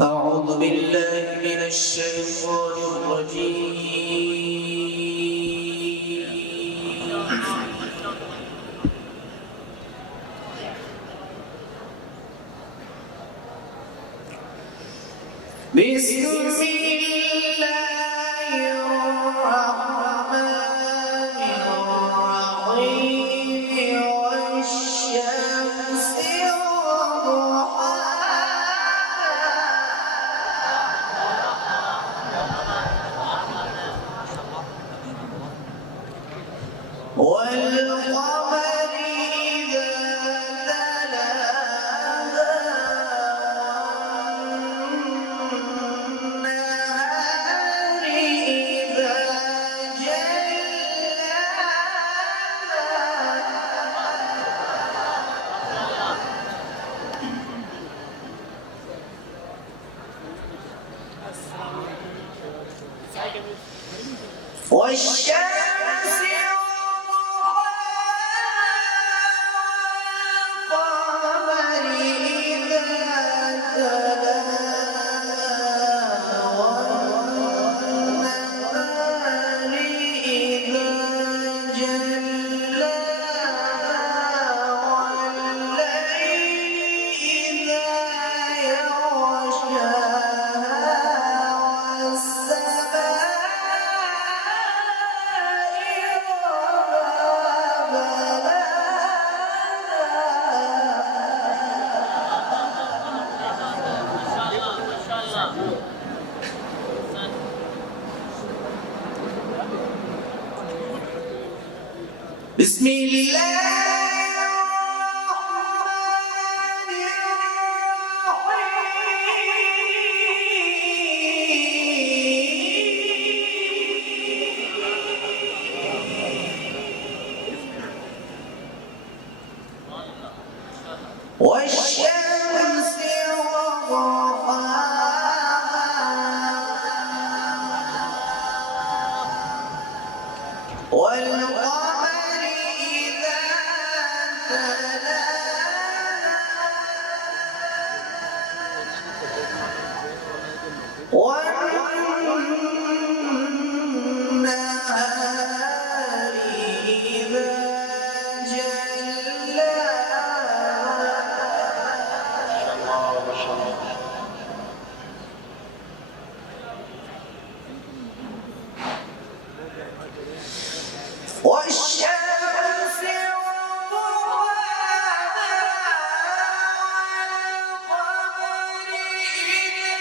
أعوذ بالله من الشيطان الرجيم. بسم الله الرحمن الرحيم والشمس وضحاها والقمر إذا تلاها والنهار إذا جلاها والشمس والقمر إذا تلاها والنهار إذا جلاها والليل إذا يغشاها بسم الله الرحمن الرحيم والشمس وضحاها والقمر إذا تلاها والنهار إذا جلاها والشمس وضحاها والقمر إذا تلاها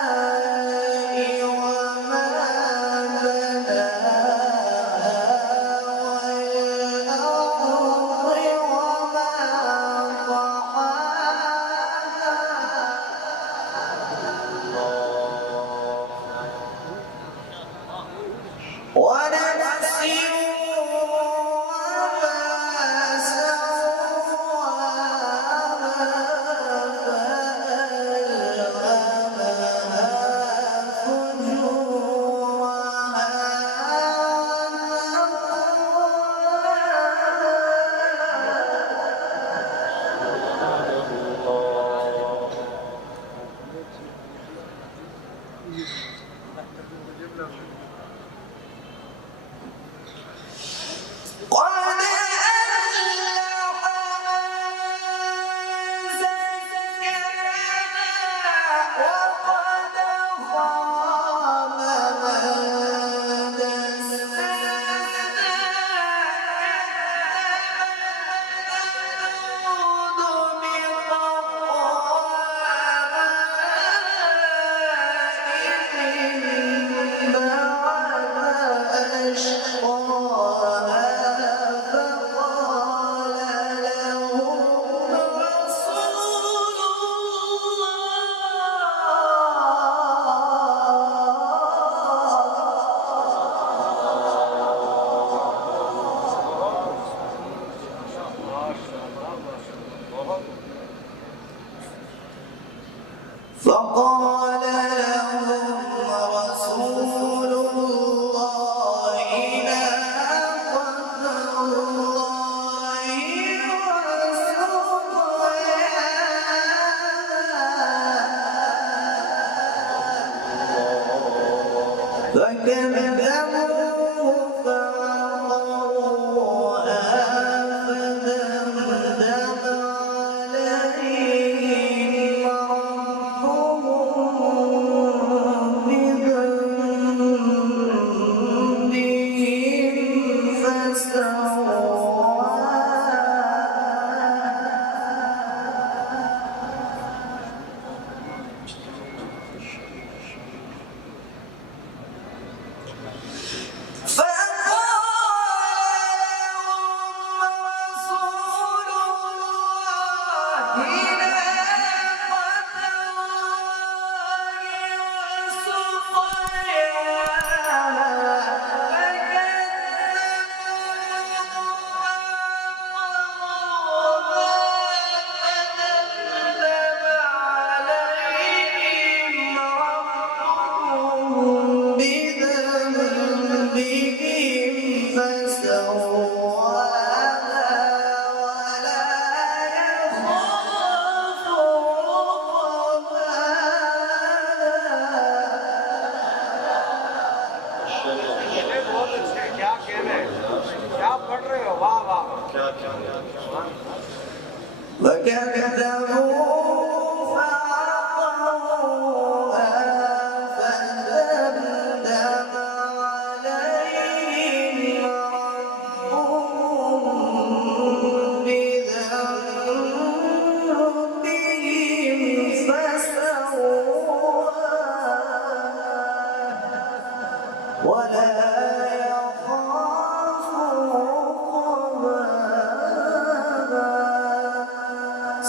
والسماء وما بناها والأرض وما طحاها ونفس وما سواها فقال لهم رسول الله ناقة الله وسقياها فكذبوه فعقروها فدمدم عليهم ربهم بذنبهم فسواها وكذبوا فعقروها فدمدم عليهم ربهم بذنبهم فسواها ولا يخاف عقباها.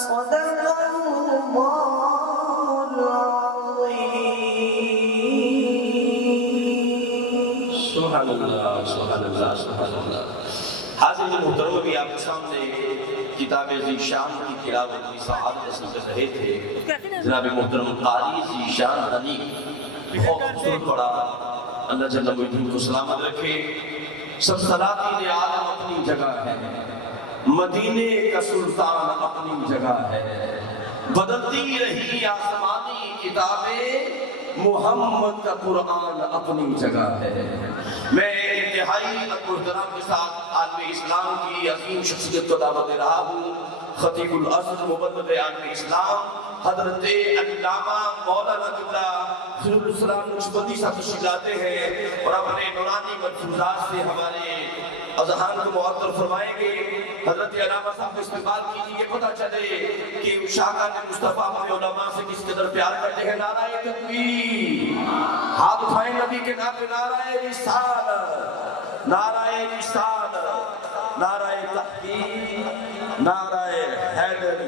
صدق الله العظيم. सुभान अल्लाह, सुभान अल्लाह, सुभान अल्लाह। हाज़िर मुहतरम भी आपके सामने किताब ज़ीशान की तिलावत की सआदत हासिल कर रहे थे। जनाब मुहतरम कारी ज़ीशान अली बहुत खूबसूरत पढ़ा। अल्लाह जल्ल वजहू को सलामत रखे। सब सलातीन आलम अपनी जगह है, मदीने का सुल्तान अपनी जगह है। बदलती रही आसमानी किताबें, मुहम्मद का कुरान अपनी जगह है। मैं इंतहाई मुहतरम के साथ आलम इस्लाम की अजीम शख्सियत को दावत दे रहा हूँ। खतीबुल असर मुबल्लिग आलम इस्लाम हजरत अल्लामा मौलाना किबला ख़ुद्दुसलाम नक्शबंदी साहब तशरीफ़ लाते हैं और अपने नूरानी मलफूज़ात से हमारे अज़हान को मुअत्तर फरमाएंगे। हजरत अल्लामा साहब को इस्तेमाल कीजिए, पता चले कि शाका ने मुस्तफ़ा अपने उलमा से किस कदर प्यार करते हैं। नाराए तकबीर, हाथ उठाएं नबी के नाम पे। नाराए रिसालत, नाराए रिसालत, नाराए तहकीक, नाराए हैदरी।